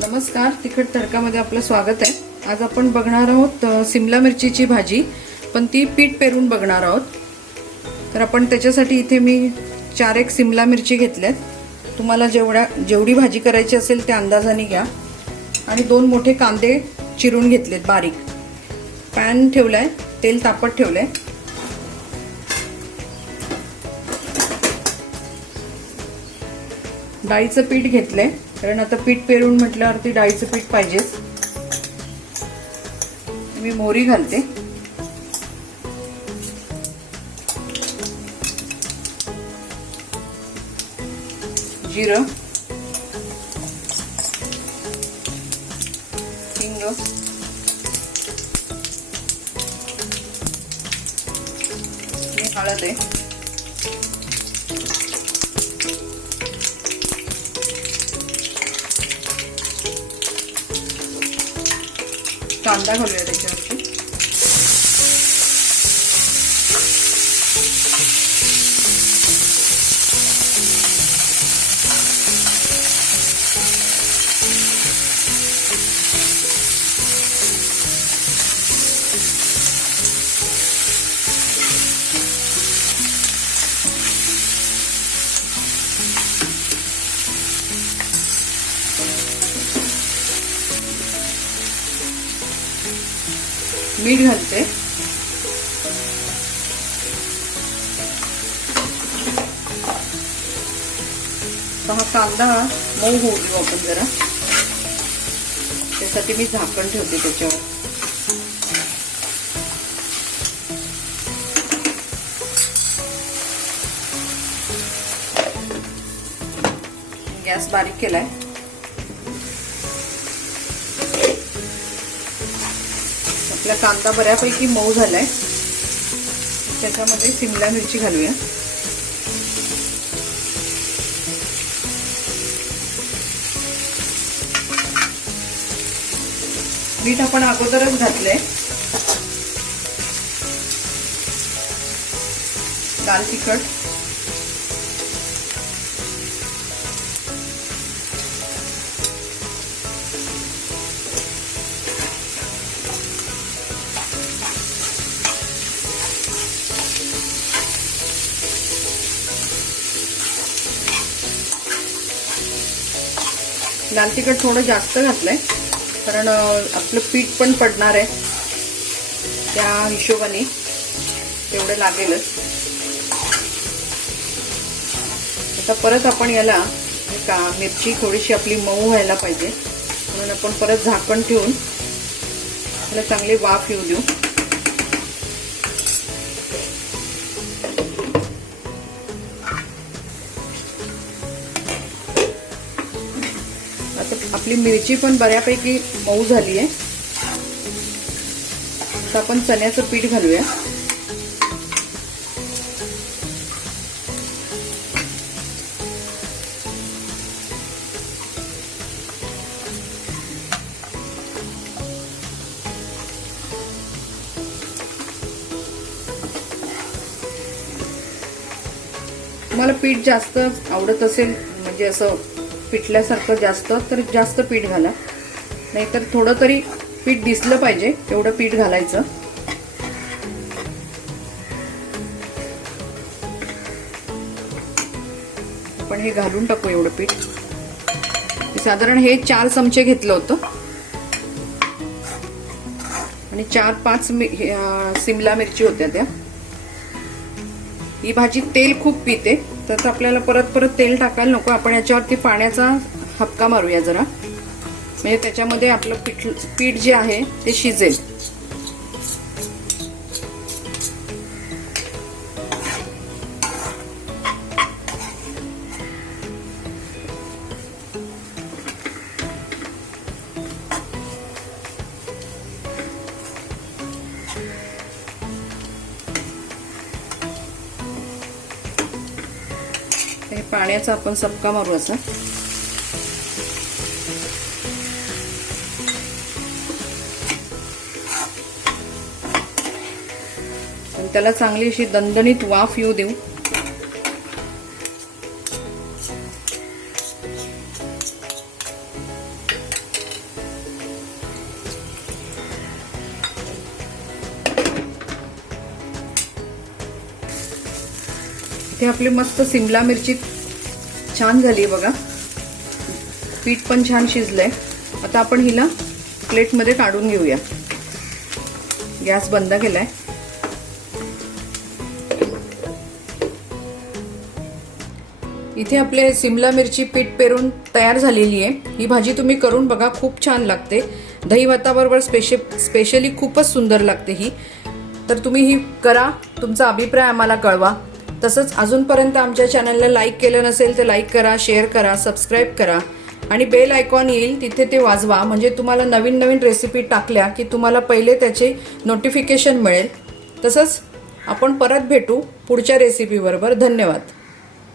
नमस्कार तिखट तडकामध्ये आपलं स्वागत आहे. आज आपण बघणार आहोत सिमला मिरचीची भाजी पण ती पीठ पेरून बघणार आहोत. तर आपण त्याच्यासाठी इथे मी चार एक सिमला मिरची घेतल्यात. तुम्हाला जेवढ्या जेवढी भाजी करायची असेल त्या अंदाजाने घ्या. आणि दोन मोठे कांदे चिरून घेतलेत बारीक. पॅन ठेवलाय तेल तापत ठेवलंय. डाळीचं पीठ घेतलंय. कारण आता पीठ पेरून म्हटल्यावरती डाळीचं पीठ पाहिजेच. मी मोहरी घालते. जिरं. हिंग. आणि हळद आहे. कांदा घालूया त्याच्यावरती मीठ घालते. हा कांदा मऊ होऊ देऊ आपण जरा. त्यासाठी मी झाकण ठेवते त्याच्यावर. गॅस बारीक केलाय. आपला कांदा बऱ्यापैकी मऊ झालाय. त्याच्यामध्ये सिमला मिरची घालूया. मीठ आपण अगोदरच घातलंय. लाल तिखट. लाल तिखट थोडं जास्त घातलंय. कारण आपलं पीठ पण पडणार आहे. त्या हिशोबाने तेवढं लागेलच. आता परत आपण याला का मिरची थोडीशी आपली मऊ व्हायला पाहिजे. म्हणून आपण परत झाकण ठेवून त्याला चांगली वाफ येऊ देऊ. आपली मिरची पण बऱ्यापैकी मऊ झाली आहे. आता आपण चण्याचं पीठ घालूया. तुम्हाला पीठ जास्त आवडत असेल म्हणजे असं पिठल्यासारखं जास्त तर जास्त पीठ घाला. नाहीतर थोडं तरी पीठ दिसलं पाहिजे एवढं पीठ घालायचं. आपण हे घालून टाकू एवढं पीठ. साधारण हे चार चमचे घेतलं होतं. आणि चार पाच सिमला मिरची होत्या त्या. ही भाजी तेल खूप पिते. तर आपल्याला परत परत तेल टाकायला नको. आपण याच्यावरती पाण्याचा हपका मारूया जरा. म्हणजे त्याच्यामध्ये आपलं पीठ पीठ जे आहे ते शिजेल. हे पाण्याचा आपण सबका मारू असं. त्याला चांगली अशी दणदणीत वाफ येऊ देऊ. इथे आपली मस्त सिमला मिरची छान झाली आहे बघा. पीठ पण छान शिजलंय. आता आपण हिला प्लेटमध्ये काढून घेऊया. गॅस बंद केलाय. इथे आपले सिमला मिरची पीठ पेरून तयार झालेली आहे. ही भाजी तुम्ही करून बघा खूप छान लागते. दही भाताबरोबर स्पेशे स्पेशली खूपच सुंदर लागते ही. तर तुम्ही ही करा. तुमचा अभिप्राय आम्हाला कळवा. तसंच अजूनपर्यंत आमच्या चॅनलला लाईक केलं नसेल तर लाईक करा शेअर करा सबस्क्राईब करा. आणि बेल आयकॉन येईल तिथे ते वाजवा. म्हणजे तुम्हाला नवीन नवीन रेसिपी टाकल्या की तुम्हाला पहिले त्याचे नोटिफिकेशन मिळेल. तसंच आपण परत भेटू पुढच्या रेसिपीबरोबर धन्यवाद.